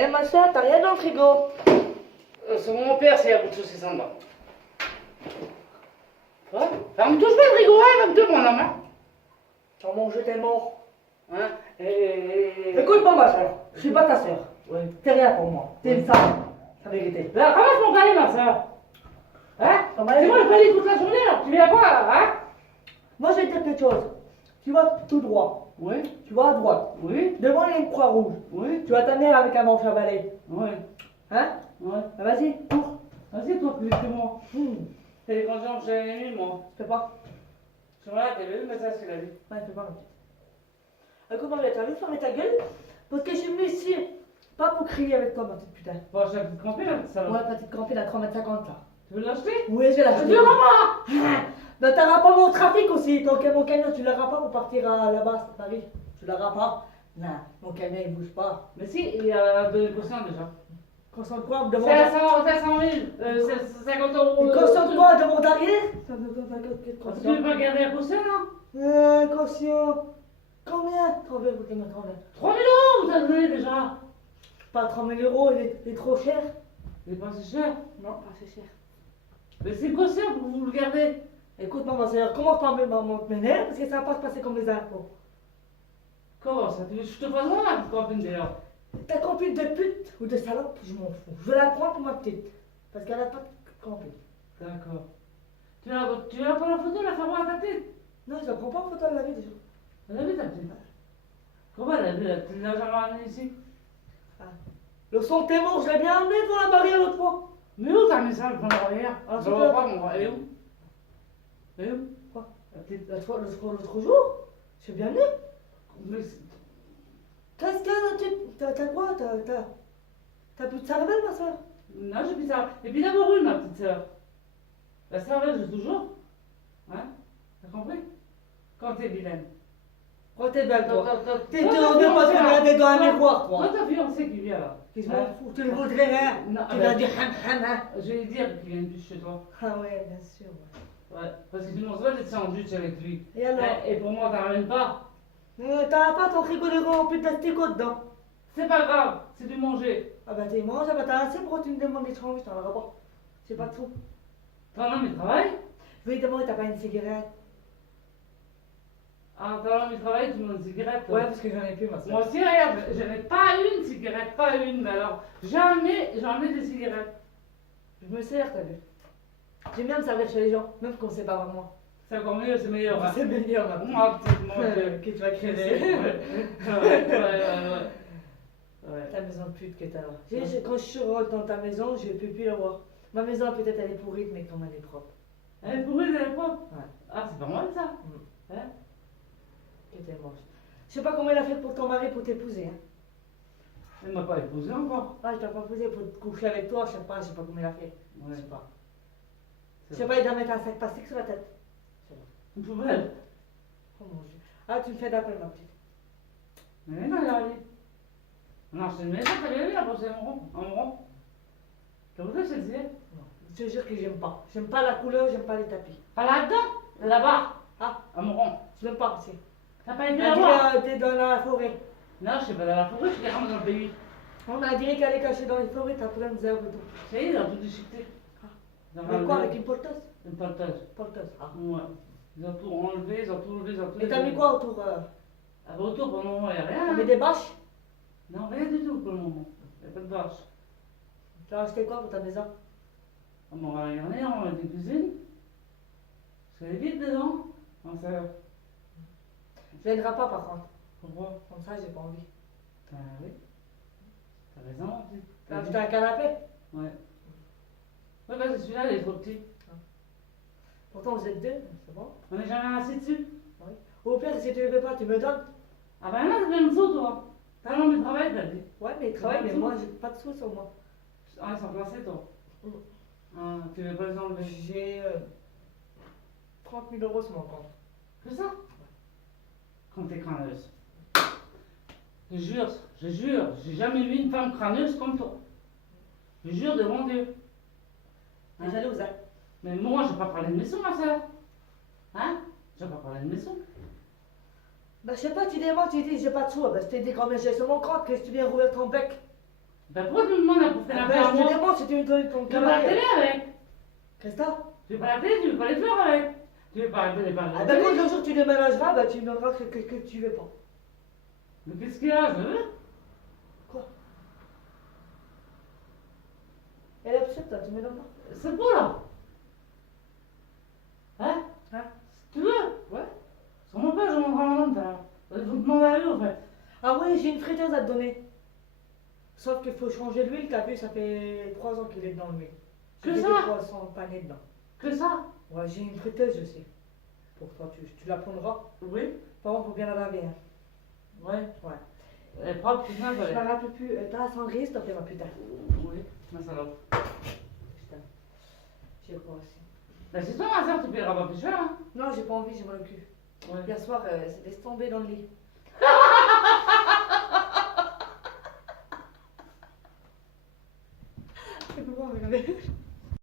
Eh ma soeur, t'as rien dans le frigo? C'est mon père, c'est à bout de saucisses en bas. Quoi? Ferme touche pas le frigo, hein, il va me demander, hein. T'en manges tellement. Hein? Écoute-moi ma soeur, je suis pas ta soeur. Ouais. T'es rien pour moi. T'es une femme. La vérité. Là, ramasse mon palais, ma soeur. Hein? C'est moi le palais toute la journée, là. Tu viens pas, hein? Moi je vais te dire quelque chose. Tu vas tout droit. Oui. Tu vas à droite. Oui. Devant il y a une croix rouge. Oui. Tu vas ta mère avec un manche à balai. Oui. Hein? Ouais. Bah, vas-y, cours. Vas-y, toi, plus que moi. Hum. T'es les conscients que j'ai aimé, moi. Fais pas. Sur la télé, mais ça, c'est la vie. Ouais, fais pas ma petite. Écoute ma t'as envie de fermer ta gueule? Parce que je suis venue ici. Pas pour crier avec toi ma petite putain. Bon, j'ai la petite campée, là, ça va. Ouais, petite campine à 3,50 m là. Tu veux l'acheter? Oui, je vais Je l'acheter. te ramasse! Ben t'auras pas mon trafic aussi, donc mon camion tu l'auras pas pour partir là-bas, à Paris. Tu l'auras pas. Non, mon camion il bouge pas. Mais si, il y a de conscience déjà. Concentre quoi, demande 500 000, 50 euros. Concentre quoi, demande arrière. Tu veux pas garder la caution, non? Caution. Combien? 30 000, 3 000 euros, vous avez donné déjà. Pas 30 000 euros, il est trop cher. Il est pas si cher. Non, pas assez cher. Mais c'est une caution pour vous le garder. Écoute, maman, c'est comment pas m'énerver parce que ça va pas se passer comme les impôts. Comment ça? Tu veux que je te fasse voir la copine d'ailleurs? Ta copine de pute ou de salope, je m'en fous. Je vais la prendre pour ma petite. Parce qu'elle a pas de copine. D'accord. Tu l'as pas la photo, la faire voir à ta tête? Non, je la prends pas en photo, elle l'a vu déjà. Elle a vu ta petite? Comment elle a vu? Tu l'as jamais amenée ici? Le son t'es mort, je l'ai bien amené devant la barrière l'autre fois. Mais où t'as mis ça le fond arrière? Ah, Je c'est vois pas- pas, mon. Elle est où? Elle est où? Quoi? La petite. L'autre jour, je suis bien venu. Mais Qu'est-ce que t'as quoi? T'as plus de cervelle, ma soeur? non, j'ai plus ça. Et puis d'abord une, ma petite soeur. La cervelle, j'ai toujours. Hein? T'as compris? Quand t'es vilaine. Oh, t'es belle, toi. T'es Toi, en ta deux pas te fiancée, regarder dans un toi, miroir, toi. Toi, ta fiancée qui vient là. Qui se Hein? m'en fout, tu le voudrais rien. Non, Tu ben, vas dire ham ham, hein. Je vais lui dire qu'il vienne plus chez toi. Ah ouais, bien sûr. Ouais. Ouais. Parce que tu m'en pas d'être sandwich avec lui. Et alors? Et pour moi, t'en ramènes pas. T'as pas ton frigo de rempli de plastico dedans? C'est pas grave, c'est du manger. Ah bah t'es mange, ah bah t'as assez pour tu me demandes des changes, je t'en auras pas. J'ai pas de sous. Ton homme, il travaille? Je vais lui demander, t'as pas une cigarette? Ah, ton homme, il travaille, tu me donnes une cigarette. toi. Ouais, parce que j'en ai plus, ma soeur. Moi aussi, regarde, je n'ai pas une cigarette, pas une, mais alors, jamais j'en ai des cigarettes. Je me sers, t'as vu. J'aime bien me servir chez les gens, même quand c'est pas vraiment. C'est encore mieux, c'est meilleur. Hein. C'est meilleur, ma Moi, petite, moi, que tu vas Ouais, crever. ouais. Ta maison de pute que t'as là. Quand je rentre dans ta maison, je peux plus la voir. Ma maison, peut-être, elle est pourrie, mais quand elle est propre. Elle est pourrie, elle est propre. Ouais. Ah, c'est pas mal ça. Hein? Que t'es moche. Je sais pas comment elle a fait pour ton mari pour t'épouser. Hein. Elle m'a pas épousé encore. Ah, je t'ai pas épousé pour coucher avec toi, je sais pas comment elle a fait. Ouais. Je sais pas. Je C'est sais pas, il doit mettre un sac plastique sur la tête. une poubelle. Oh mon dieu. Ah, tu me fais d'appel, ma petite. Mais non, il a allé. Non, c'est une maison, t'as bien vu, là, c'est un rond. T'as voulu celle-ci? Non, je te jure que j'aime pas. J'aime pas la couleur, j'aime pas les tapis. Pas là-dedans, là-bas, Ah, à mon rond. je l'aime pas aussi. T'as pas été On là-bas? dirait t'es dans la forêt. Non, je suis pas dans la forêt, je suis carrément dans le pays. On a dit qu'elle est cachée dans les forêts, t'as plein de herbes et tout. Ça y est, ils ont tout déchiqueté. Ah. Dans Mais quoi, avec une porteuse? une porteuse. Porteuse. Ah. Ouais. Ils ont tout enlevé, ils ont tout enlevé, ils ont tout Et t'as mis quoi autour? Ah, bah, autour, pour le moment, il n'y a T'as rien. mis des bâches? Non, rien du tout pour le moment. Il n'y a pas de vache. Tu as acheté quoi pour ta maison? On va regarder, on va mettre une cuisine. Parce qu'elle est vide dedans. Non, ça. Je viendrai pas par contre. Pourquoi? Comme ça, j'ai pas envie. Ah oui. T'as raison, tu. T'as acheté un canapé? Ouais. Ouais, parce que celui-là, il est trop petit. Pourtant, vous êtes deux, c'est bon. On n'est jamais assis dessus. Au pire, si tu le veux pas, tu me donnes. Ah ben là, c'est le même saut, toi. T'as un homme de travail, t'as dit. Ouais, mais il travaille, mais moi, j'ai pas de sous sur moi. Ah, ils sont placés, toi. Mm. Ah, tu veux pas les enlever? J'ai 30 000 euros sur mon compte. C'est ça? Quand t'es crâneuse. Je jure, j'ai jamais vu une femme crâneuse comme toi. Je jure devant Dieu. T'es jalouse, hein? Mais moi, je vais pas parler de maison, ma soeur. Hein? Je vais pas parler de maison. Bah, je sais pas, tu demandes, tu dis, j'ai pas de sous. Bah, je t'ai dit combien j'ai sur mon compte, que tu viens rouvrir ton bec. Ben pourquoi tu me demandes à bouffer la paix à Ben, je te moi? demande si tu veux donner ton Tu veux pas la canapé. télé avec? Christa? Tu veux pas la télé, tu veux pas les fleurs avec? Tu veux pas la télé, pas Ah la ben télé? quand le jour tu déménageras, ben tu me donneras ce que tu veux pas. Mais qu'est-ce qu'il y a? Je veux. Quoi? Elle est absurde, toi, tu me donnes pas. C'est beau là. Hein? Hein? Si tu veux, ouais. Sûrement pas, je m'en rends compte. Faut demander à eux en fait. Ah oui, j'ai une friteuse à te donner. Sauf qu'il faut changer l'huile, t'as vu, ça fait 3 ans qu'il est dans l'huile. Que J'ai ça? des poissons panés dedans. Que ça? Ouais, j'ai une friteuse, je sais. Pour toi, tu la prendras. Oui. Par contre, faut bien la laver. Hein. Ouais. Ouais. Elle est propre, putain, Je elle. me rappelle plus. T'as sans risque, t'as fait ma putain. Oui, ma salope. Putain. J'ai quoi aussi? Ben c'est toi ma soeur, tu paieras pas plus cher, hein. Non, j'ai pas envie, j'ai mal au cul. Ouais. Hier soir, c'est laisse tomber dans le lit. Je peux pas regarder.